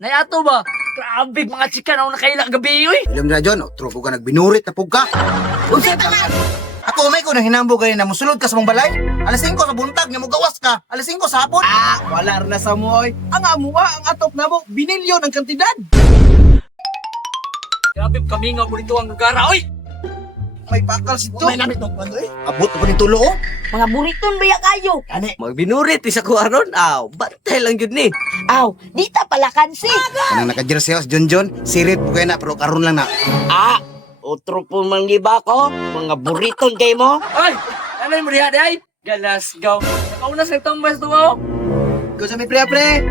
nayato ba? Grabe, mga chika na ako nakaila gabi, uy. Ilam na dyan, trupo ka nagbinurit na pugka. Unsay tanan? Ako may ko na hinambog ganyan na musulod ka sa mong balay. Alas 5 sa buntag, nga mo gawas ka. Alas 5 sa hapon. Wala na sa moy. Ang amuha, ang atop na mo, binilyon ang kantidad. Grabe, kami nga mo dito ang gagara, uy. May pakal si to. May namit ng pando eh. Abot pa ni tulo oh. Mga buriton ba ya kayo? Kani. Magbinurit isa ko aron. Aw, bantay lang yun ni. Aw, di ta pala kansi. Kanang naka-jersey house, John. Sirit po kayo na, pero karon lang na. Otro po manggiba ko. Mga buriton kay mo. Ay, ano mo diha, day? Galas, go. Nakauna sa itong best mo. Ikaw sa may pre.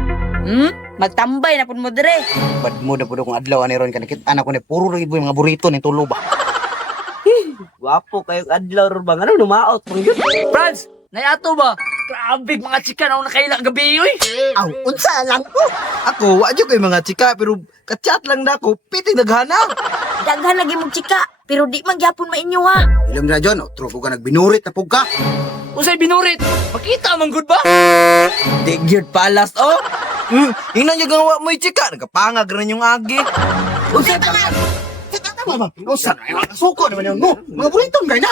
Magtambay na pud mo dire. Bad mo na po kung adlaw ani ron ka nakita anak ko ni puro rin mga burrito ni tulo ba. Wapo kayong adlaw ro bang ano numaot pang yun. Franz, nayato ba? Grabe, mga chika na ako nakaila gabi, uy. Aw, unsa lang ko. Ako, wadyo kay mga chika, pero kachat lang na ako, piti naghanap. Daghan lagi mong chika, pero di man gyapon mainyo ha. Ilam na dyan, trupo ka nagbinurit na pugka. Unsay binurit? Makita man good ba? Di gyud palas oh. Ingnan yung gawa mo yung chika, nagkapangag rin yung agi. Unsay tanan? Tama ba? O saan? Suko naman yun mo. Mga burrito gay na.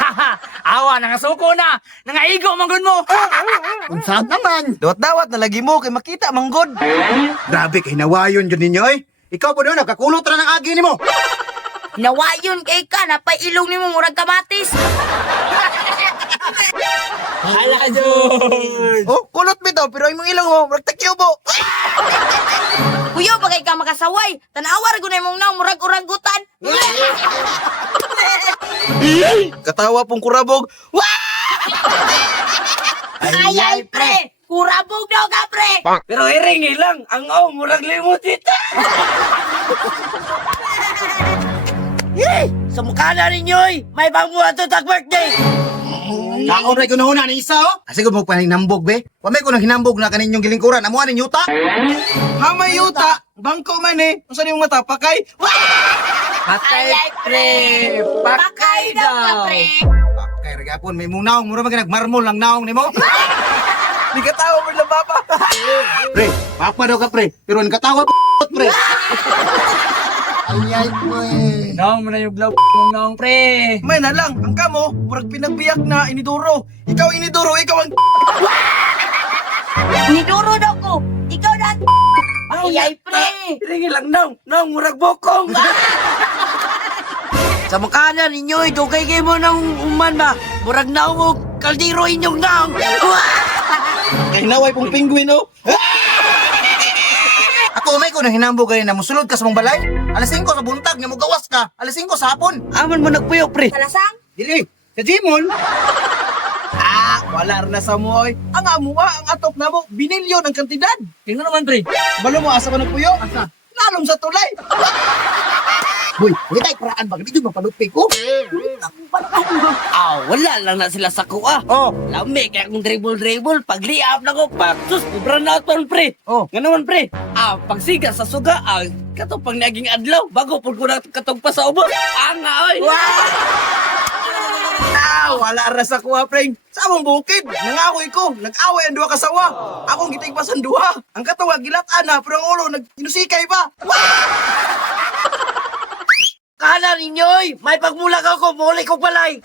Haha, awa, nangasuko na. Nangaigo man good mo. Unsa naman? Dawat-dawat na lagi mo, kay makita manggod. Grabe kay nawayon jud ninyo eh. Ikaw po doon, nakakulot ra ng agi nimo. Nawayon kay ka, napay ilong nimo murag kamatis. Hala, Jun. Oh, kulot bitaw, pero imong ilong mo, magtakyo po. Kuyo bagay ka makasaway. Tanawar ko na imong naong murag orangutan. Katawa pong kurabog. Ayay pre, kurabog daw ka pre. Pero iring lang. Ang murag limot dito. Sa mukha na ninyo may pangbuhat to tag birthday. Kaon ray ko na una ni isa oh. Kasi ko mo pa hinambog be. Wa may ko nang hinambog na kaninyong gilingkuran. Amo ani yuta. Hamay yuta, bangko man eh. Unsa niyong mata, pakay? Patay, pre. Pakay daw ka pre. Kay regapon may mong naong mura man nagmarmol lang naong nimo. Di ka tawa mo lang, papa. Pre, papa daw ka pre. Pero ang katawa pre. Ayay po eh. Naong mo na yung glow mong naong, pre. May na lang, ang kamo, murag pinagbiyak na iniduro. Ikaw iniduro, ikaw ang... Niduro daw ko. Ikaw na. Ayay pre. Iring lang nang murag bokong. Sa mukha na ninyo dugay kay mo ng uman ba. Murag naong kaldero inyong naong. Kay naway pong penguin, oh. Ako may ko nang hinambog ganyan na musulod ka sa mong balay. Alas 5 sa buntag, nga mo gawas ka. Alas 5 sa hapon. Aman mo nagpuyok pre. Talasang. Dili, sa Jimon. Wala na sa moy. Ang amuha, ang atop na mo, binilyon ang kantidad. Tingnan naman, pre. Balo mo, asa ka nagpuyo? Asa? Lalong sa tulay. Boy, wala tayo paraan ba? Hindi mapalupi ko. Wala lang na sila sa kuha. Oh, Lami kaya kung dribble, pag-liap na ko, sus, ubra na ito, pre. oh. Nga naman, pre. Pagsiga sa suga, kato pang naging adlaw, bago po ko na katong pa sa ubos. Nga, oy. Wala na sa kuha, preng. Sa among bukid, nangakoy ko. Nag-away ang duha kasawa. Akong gitigpas ang duha. Ang katawa, gilatan na, pero ang ulo, nag-inusikay pa. Kala ninyo, may pagmula ka ko, muli ko palay.